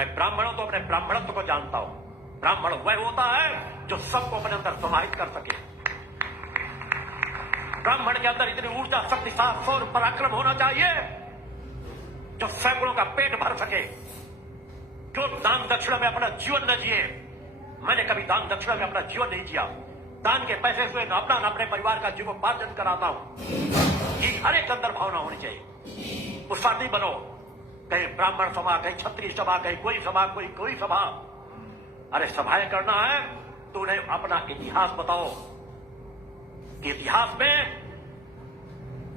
मैं ब्राह्मणों तो अपने ब्राह्मणत्व को जानता हूं। ब्राह्मण वह होता है जो सबको अपने अंदर समाहित कर सके। ब्राह्मण के अंदर इतनी ऊर्जा, शक्ति, साहस और पराक्रम होना चाहिए जो सैकड़ों का पेट भर सके, जो दान दक्षिणा में अपना जीवन न जिए। मैंने कभी दान दक्षिणा में अपना जीवन नहीं जिया। दान के पैसे से न अपना न अपने परिवार का जीवोपार्जन कराता हूं। ये हर एक अंदर भावना होनी चाहिए। पुरुषार्थी बनो। कहीं ब्राह्मण सभा, कहीं क्षत्रिय सभा, कहीं कोई सभा, कोई सभा। अरे सभाएं करना है तो उन्हें अपना इतिहास बताओ कि इतिहास में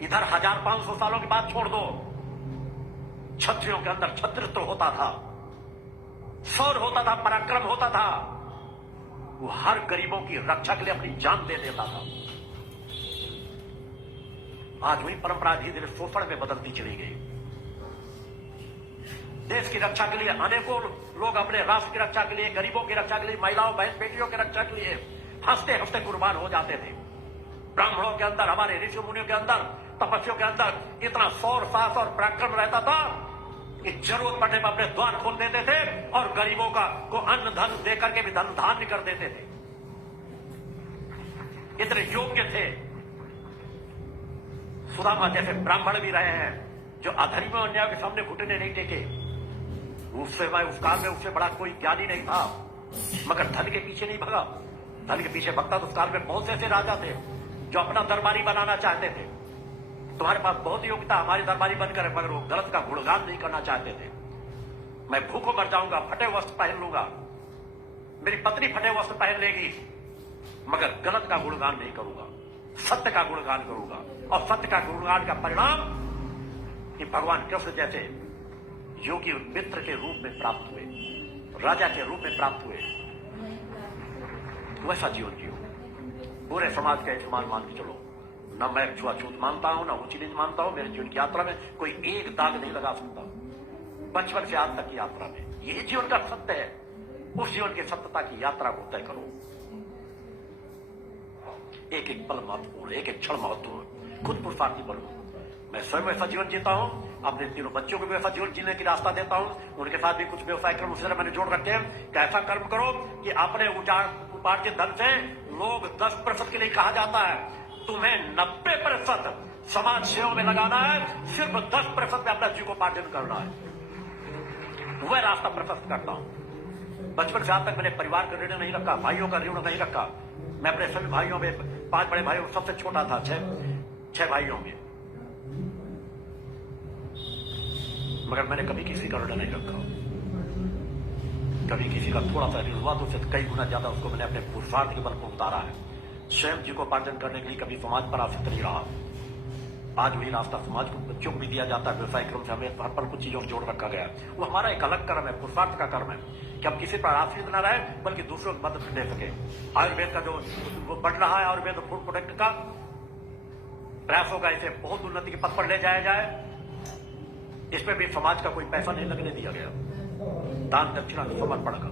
इधर 1500 सालों की बात छोड़ दो। क्षत्रियों के अंदर क्षत्रित्व होता था, शौर्य होता था, पराक्रम होता था। वो हर गरीबों की रक्षा के लिए अपनी जान दे देता था। आज वही परंपरा धीरे धीरे शोषण में बदलती चली गई। देश की रक्षा के लिए अनेकों लोग अपने राष्ट्र की रक्षा के लिए, गरीबों की रक्षा के लिए, महिलाओं बहन बेटियों की रक्षा के लिए हंसते हंसते कुर्बान हो जाते थे। ब्राह्मणों के अंदर, हमारे ऋषि मुनियों के अंदर, तपस्वियों के अंदर इतना शौर्य, साहस और पराक्रम रहता था कि जरूरत पड़ने पर अपने द्वार खोल देते थे और गरीबों को अन्न धन देकर के भी धन धान्य कर देते थे। इतने योग्य थे। सुदामा जैसे ब्राह्मण भी रहे हैं जो अधर्मी और अन्याय के सामने घुटने नहीं टेके। उससे उस काल में उससे बड़ा कोई ज्ञानी नहीं था, मगर धन के पीछे नहीं भगा। धन के पीछे भगता तो उस काल में बहुत से ऐसे राजा थे जो अपना दरबारी बनाना चाहते थे। तुम्हारे पास बहुत योग्यता, हमारी दरबारी बनकर, मगर वो गलत का गुणगान नहीं करना चाहते थे। मैं भूखों मर जाऊंगा, फटे वस्त्र पहन लूंगा, मेरी पत्नी फटे वस्त्र पहन लेगी, मगर गलत का गुणगान नहीं करूंगा, सत्य का गुणगान करूंगा। और सत्य का गुणगान का परिणाम कि भगवान कृष्ण जैसे योगी मित्र के रूप में प्राप्त हुए, राजा के रूप में प्राप्त हुए। वैसा जीवन जियो, पूरे समाज का समान मान के चलो। न मैं छुआछूत मानता हूं, न ऊंची नीच मानता हूं। मेरे जीवन की यात्रा में कोई एक दाग नहीं लगा सकता, बचपन से आज तक की यात्रा में। यही जीवन का सत्य है। उस जीवन की सत्यता की यात्रा को तय करो। एक एक पल महत्वपूर्ण, एक एक क्षण महत्वपूर्ण। खुद पुरुषार्थी बनो। मैं स्वयं वैसा जीवन जीता हूं, अपने तीनों बच्चों को भी वैसा जीवन जीने की रास्ता देता हूं। उनके साथ भी कुछ व्यवसाय कर्म उसी तरह मैंने जोड़ रखे हैं कि ऐसा कर्म करो कि अपने उपार्जित धन से लोग 10% के लिए कहा जाता है तुम्हें 90% समाज सेवा में लगाना है, सिर्फ 10% में अपना जीवोपार्जन करना है। वह रास्ता प्रशस्त करता हूं। बचपन से आज तक मैंने परिवार का ऋण नहीं रखा, भाइयों का ऋण नहीं रखा। मैं अपने सभी भाइयों में, 5 बड़े भाइयों सबसे छोटा था, 6 भाइयों में, मगर मैंने कभी किसी का ऋण नहीं रखा। कभी किसी का थोड़ा सा ऋण हुआ तो उससे कई गुना ज्यादा उसको मैंने अपने पुरुषार्थ के बल पर उतारा है। स्वयं जीवोपार्जन करने के लिए कभी समाज पर आश्रित नहीं रहा। आज वही रास्ता समाज को, बच्चों को भी दिया जाता है। व्यवसाय क्रम से हमें हर पल कुछ चीजों को जोड़ रखा गया। वो हमारा एक अलग कर्म है, पुरुषार्थ का कर्म है कि हम किसी पर आश्रित न रहे बल्कि दूसरों को मदद दे सके। आयुर्वेद का जो वो बढ़ रहा है, आयुर्वेद फूड प्रोडक्ट का प्रयास होगा इसे बहुत उन्नति के पथ पर ले जाया जाए। इसमें भी समाज का कोई पैसा नहीं लगने दिया गया। दान दक्षिणा समर्पण का